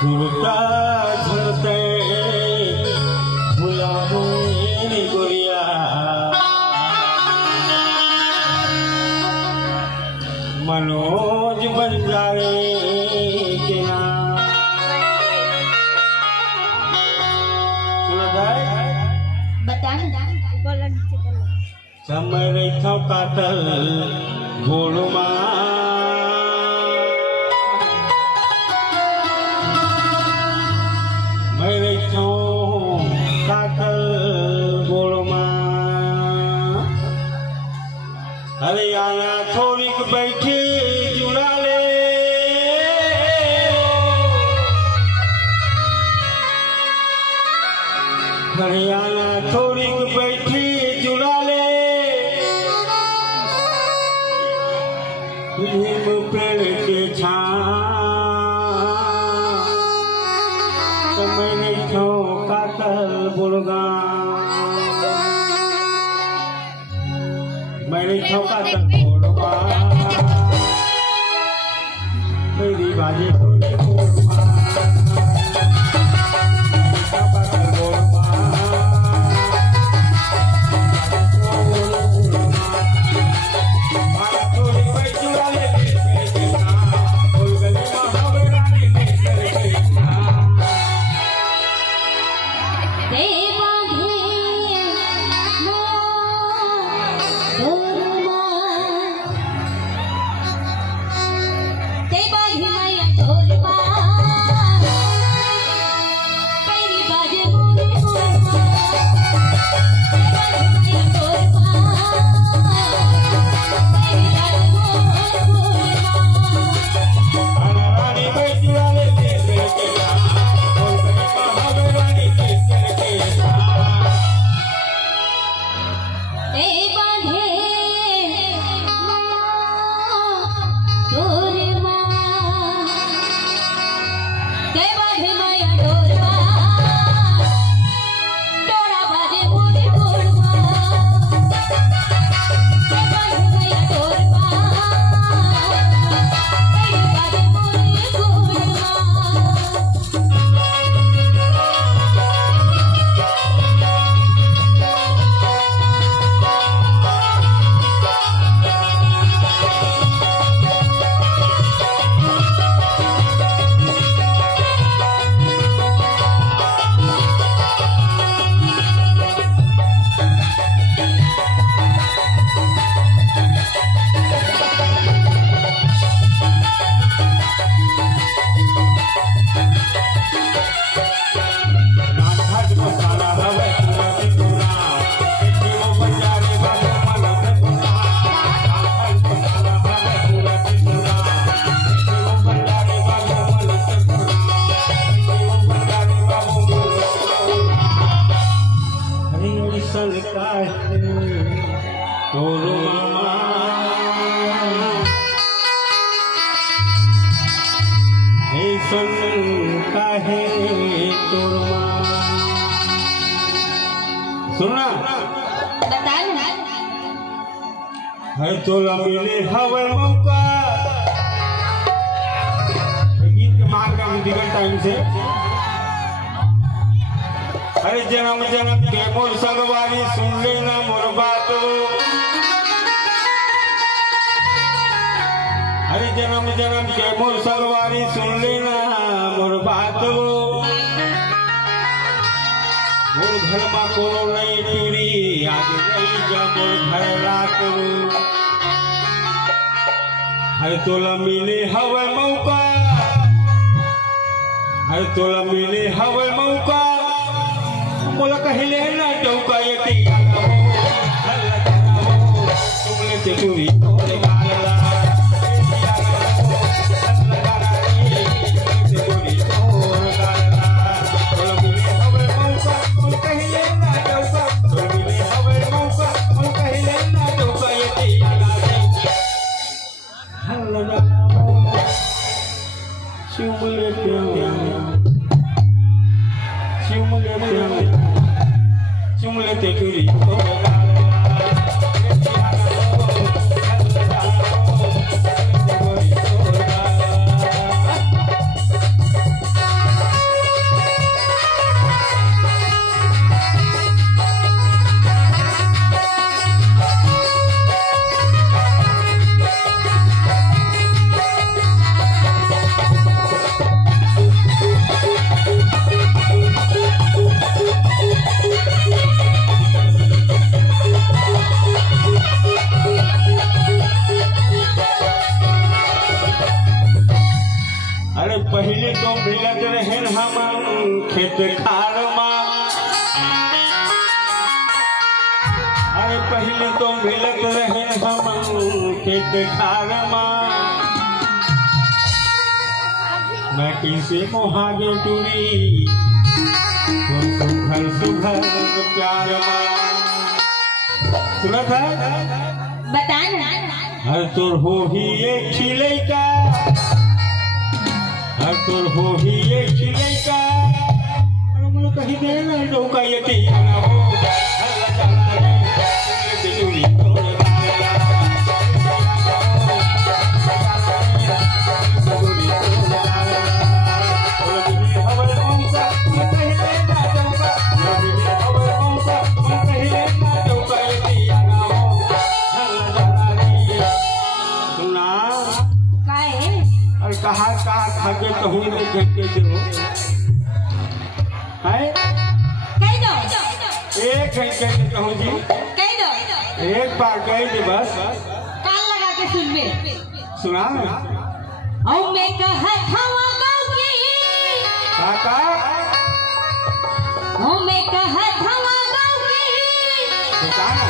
सुरता झरते फुलानी गोरिया मनोज बंजारे के नाम समय रही कातल गोलमा मैं रही कातल गोलमा हरियाणा थोड़ी बैठी जुड़ा ले हरियाणा थोड़ी बैठी जुड़ा ले नीम पेड़ के छां मैंने कातल बुलगा मैंने कातल बुलगा मेरी बाजी सुनना है तोला मिले हवे मौका गीत के मार का दिगल टाइम से अरे जन्म जन्म के मोर सगवारी सुन लेना मोर बात अरे जन्म जन्म के मोर सगवारी सुन लेना मोर बात मोर घर में कोनो नहीं टूरी आज नहीं जा मोर घर रात हर तोला मिले हवे मौका हर तोला मिले हवे मौका मोला कहिले ना टौका ये टिया हो हल्ला हो तुमने से टूरी तोरे गाला चुमले ते टूरी खार माँ अरे पहले तो मिलत रहे हम खेत खार माँ मैं किसे मोहागे टूरी सुघर सुघर प्यार माँ सुना था बताना हर तोर हो ही एक खिले का हर तोर हो ही एक खिले का कहीं देना डोका ये टीना हो हल्ला चला रे बिजुली तोड़ डाला बिजुली तोड़ डाला और बिजली हवा हमका कहीं ना डोका बिजली हवा हमका कहीं ना डोका ये टीना हो हल्ला चला रे सुना काहे और कहा खाके तो हुई देख के जो है कह दो एक घंटे में कहूँ जी कह दो एक बार कह दे बस कान लगा के सुन में सुना औ मैं कहत हवा गाँव की काका औ मैं कहत हवा गाँव की बताना